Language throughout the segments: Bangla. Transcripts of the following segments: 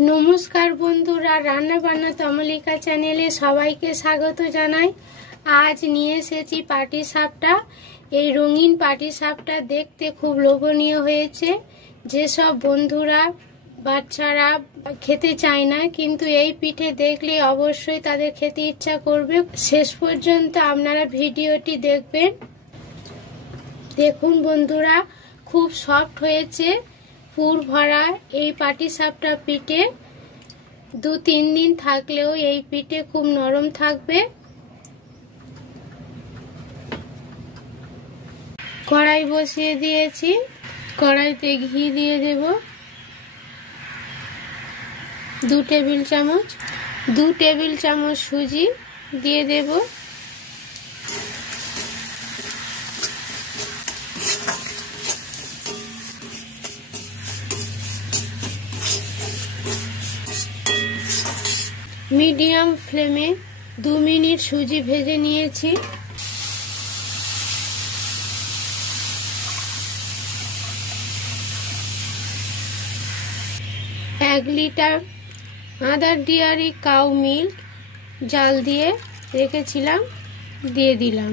नमस्कार बंधुरा रान्ना बान्ना तमलिका चैनेले सबाइके स्वागत जानाई। आज निये एसेछि पाटिसापटा। এই রঙিন পাটিসাপটা দেখতে খুব লোভনীয় হয়েছে। যে সব বন্ধুরা বাচ্চারা খেতে চায় না, কিন্তু এই পিঠে দেখলে অবশ্যই তাদের খেতে ইচ্ছা করবে। শেষ পর্যন্ত আপনারা ভিডিওটি দেখবেন। দেখুন বন্ধুরা, খুব সফট হয়েছে, পুর ভরা এই পাটিসাপটা পিঠে 2-3 দিন থাকলেও এই পিঠে খুব নরম থাকবে। কড়াই বসিয়ে দিয়েছি, কড়াইতে ঘি দিয়ে দেব 2 টেবিল চামচ। 2 টেবিল চামচ সুজি দিয়ে দেব। মিডিয়াম ফ্লেমে 2 মিনিট সুজি ভেজে নিয়েছি। एक লিটার আদার ডেয়ারি কাউ মিল্ক জাল দিয়ে রেখেছিলাম, দিয়ে দিলাম।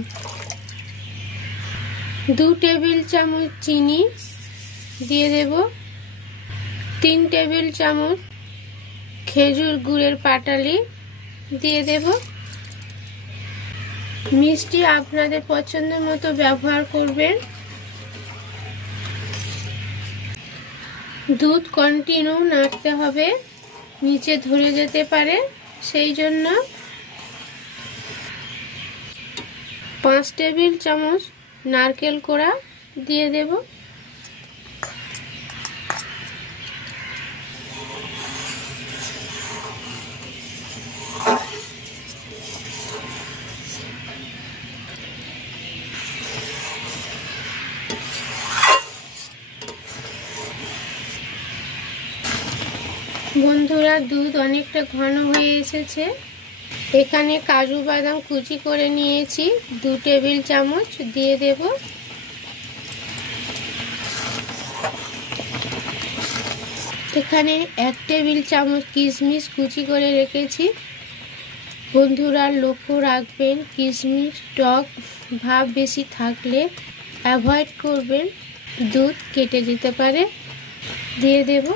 2 টেবিল চামচ চিনি দিয়ে দেব। 3 টেবিল চামচ খেজুর গুড়ের পাটালি দিয়ে দেব। মিষ্টি আপনাদের পছন্দের মতো ব্যবহার করবেন। দুধ কন্টিনিউ নাড়তে হবে, নিচে ধরে যেতে পারে, সেই জন্য 5 টেবিল চামচ নারকেল কোড়া দিয়ে দেব। বন্ধুরা, দুধ অনেকটা ঘন হয়ে এসেছে। এখানে কাজু বাদাম কুচি করে নিয়েছি, 2 টেবিল চামচ দিয়ে দেব। এখানে 1 টেবিল চামচ কিশমিশ কুচি করে রেখেছি। বন্ধুরা, লক্ষ্য রাখবেন কিশমিশ টক ভাব বেশি থাকলে অ্যাভয়েড করবেন, দুধ কেটে যেতে পারে। দিয়ে দেব।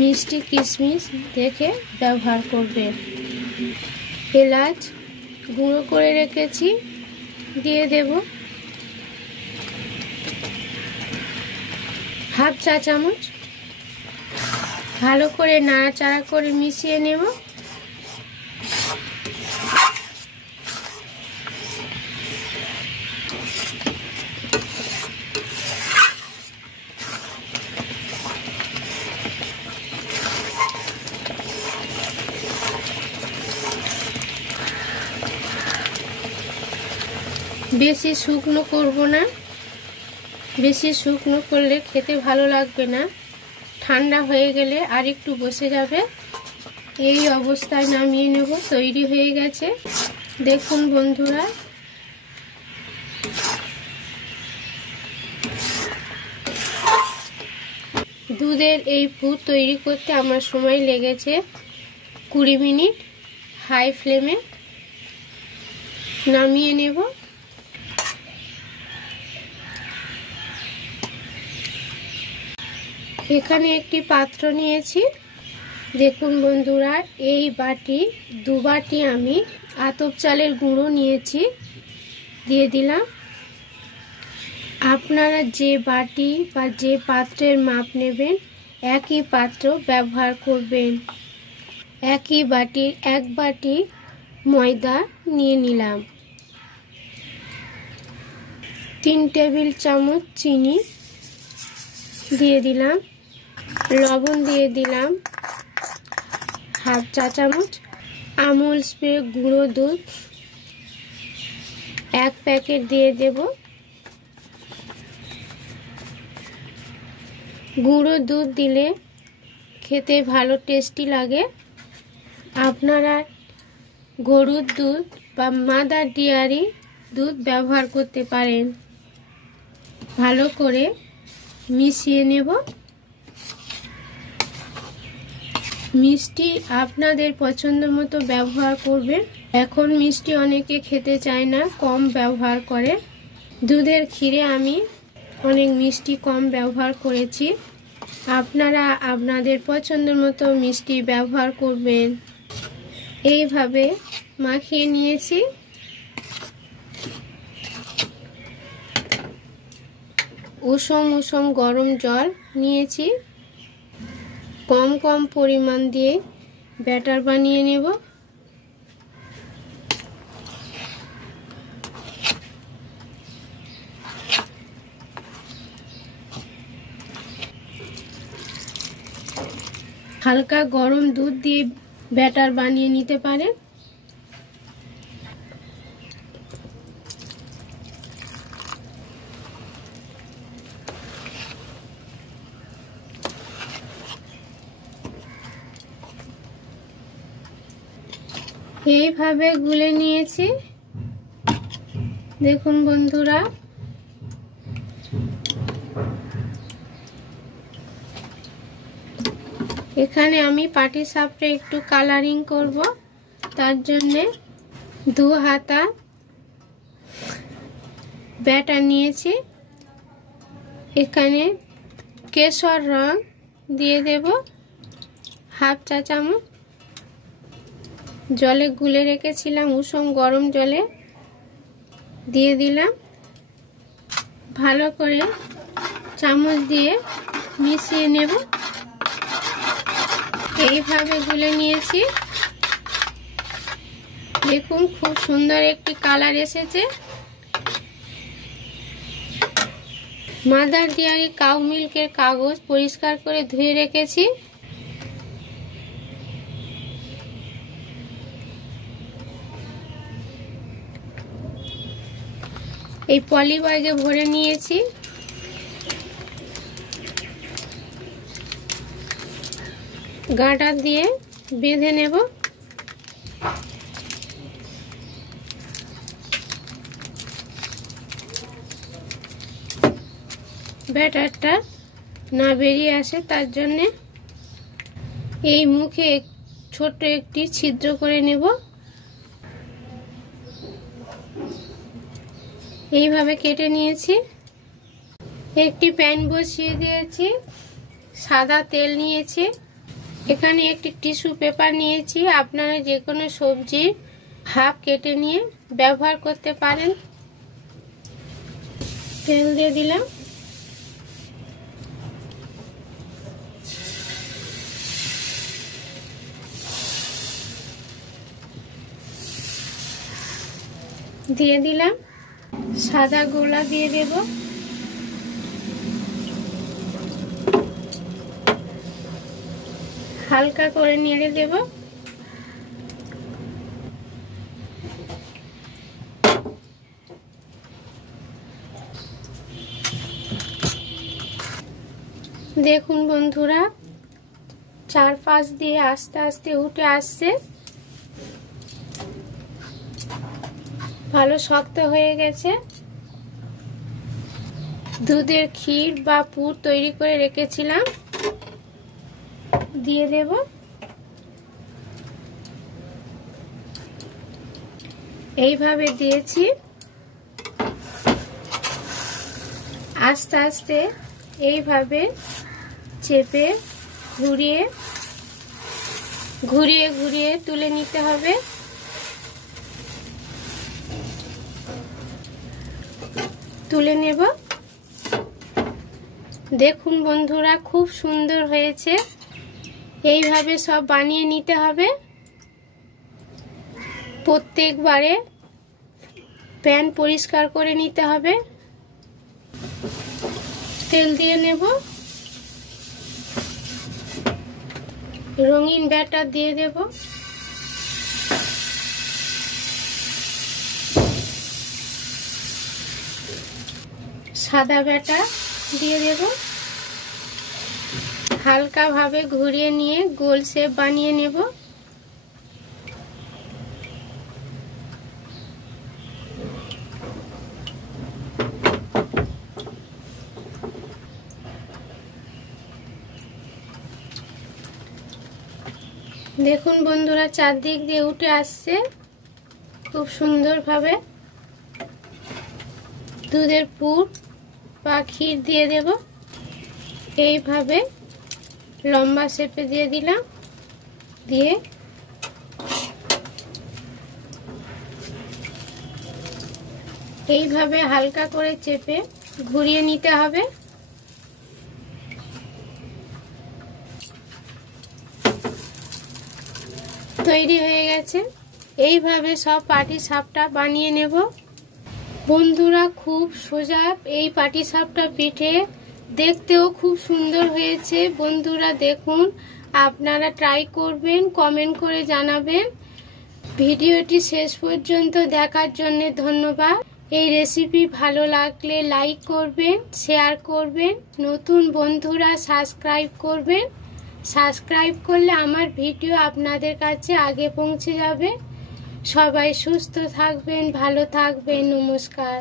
মিষ্টি কিশমিশ দেখে ব্যবহার করবেন। এলাচ গুঁড়ো করে রেখেছি, দিয়ে দেব। হাফ চা চামচ। ভালো করে নাড়াচাড়া করে মিশিয়ে নেব। বেশি শুকনো করব না, বেশি শুকনো করলে খেতে ভালো লাগবে না। ঠান্ডা হয়ে গেলে আর একটু বসে যাবে। এই অবস্থায় নামিয়ে নেব। তৈরি হয়ে গেছে, দেখুন বন্ধুরা। দুধের এই পুর তৈরি করতে আমার সময় লেগেছে 20 মিনিট। হাই ফ্লেমে নামিয়ে নেব। এখানে একটি পাত্র নিয়েছি। দেখুন বন্ধুরা, এই বাটি 2 বাটি আমি আতপ চালের গুঁড়ো নিয়েছি, দিয়ে দিলাম। আপনারা যে বাটি বা যে পাত্রের মাপ নেবেন একই পাত্র ব্যবহার করবেন। একই বাটির 1 বাটি ময়দা নিয়ে নিলাম। 3 টেবিল চামচ চিনি দিয়ে দিলাম। লবণ দিয়ে দিলাম হাফ চা চামচ। আমুল স্প্রে গুঁড়ো দুধ 1 প্যাকেট দিয়ে দেব। গুঁড়ো দুধ দিলে খেতে ভালো টেস্টি লাগে। আপনারা গরুর দুধ বা মাদার ডেয়ারি দুধ ব্যবহার করতে পারেন। ভালো করে মিশিয়ে নেব। মিষ্টি আপনাদের পছন্দ মতো ব্যবহার করবেন। এখন মিষ্টি অনেকে খেতে চায় না, কম ব্যবহার করে। দুধের ক্ষীরে আমি অনেক মিষ্টি কম ব্যবহার করেছি। আপনারা আপনাদের পছন্দ মতো মিষ্টি ব্যবহার করবেন। এইভাবে মাখিয়ে নিয়েছি। উষম গরম জল নিয়েছি। কম কম পরিমাণ দিয়ে ব্যাটার বানিয়ে নেব। হালকা গরম দুধ দিয়ে ব্যাটার বানিয়ে নিতে পারেন। এইভাবে গুলে নিয়েছি। দেখুন বন্ধুরা, এখানে আমি পাটিসাপটা একটু কালারিং করব। তার জন্যে 2 হাতা ব্যাটার নিয়েছি। এখানে কেশর রং দিয়ে দেব হাফ চা চামচ। জলে গুলে রেখেছিলাম, উষম গরম জলে দিয়ে দিলাম। ভালো করে চামচ দিয়ে মিশিয়ে নেব। এইভাবে গুলে নিয়েছি। দেখুন খুব সুন্দর একটি কালার এসেছে। মাদার ডেয়ারি কাউ মিল্কের কাগজ পরিষ্কার করে ধুয়ে রেখেছি। এই পলি ব্যাগে ভরে নিয়েছি। গাঁটা দিয়ে বেঁধে নেব। ব্যাটারটা না বেরিয়ে আসে তার জন্য এই মুখে ছোট একটি ছিদ্র করে নেব। এইভাবে কেটে নিয়েছি। একটি প্যান বসিয়ে দিয়েছি। সাদা তেল নিয়েছি। এখানে একটি টিস্যু পেপার নিয়েছি। আপনারা যে কোনো সবজি হাফ কেটে নিয়ে ব্যবহার করতে পারেন। তেল দিয়ে দিলাম। দিয়ে দিলাম সাদা গোলা দিয়ে দেব। হালকা করে নেড়ে দেব। দেখুন বন্ধুরা, চারপাশ দিয়ে আস্তে আস্তে উঠে আসছে। ভালো শক্ত হয়ে গেছে। দুধের ক্ষীর বা পুর তৈরি করে রেখেছিলাম, দিয়ে দেব। এইভাবে দিয়েছি। আস্তে আস্তে এইভাবে চেপে ঘুরিয়ে ঘুরিয়ে ঘুরিয়ে তুলে নিতে হবে। তুলে নেব। দেখুন বন্ধুরা, খুব সুন্দর হয়েছে। এইভাবে সব বানিয়ে নিতে হবে। প্রত্যেকবারে প্যান পরিষ্কার করে নিতে হবে। তেল দিয়ে নেব। রঙিন ব্যাটার দিয়ে দেব। সাদা ব্যাটার দিয়ে দেব। হালকা ভাবে ঘুরিয়ে নিয়ে গোল শেপ বানিয়ে নেব। দেখুন বন্ধুরা, চারদিক দিয়ে উঠে আসছে খুব সুন্দরভাবে। দুধের পুর বা ক্ষীর দিয়ে দেব, এইভাবে লম্বা শেপে দিয়ে দিলাম, দিয়ে এইভাবে হালকা করে চেপে ঘুরিয়ে নিতে হবে। তৈরি হয়ে গেছে। এইভাবে সব পাটিসাপটা বানিয়ে নেব। বন্ধুরা, খুব সোজা এই পাটিসাপটা পিঠে, দেখতেও খুব সুন্দর হয়েছে। বন্ধুরা দেখুন, আপনারা ট্রাই করবেন, কমেন্ট করে জানাবেন। ভিডিওটি শেষ পর্যন্ত দেখার জন্য ধন্যবাদ। এই রেসিপি ভালো লাগলে লাইক করবেন, শেয়ার করবেন, নতুন বন্ধুরা সাবস্ক্রাইব করবেন। সাবস্ক্রাইব করলে আমার ভিডিও আপনাদের কাছে আগে পৌঁছে যাবে। সবাই সুস্থ থাকবেন, ভালো থাকবেন। নমস্কার।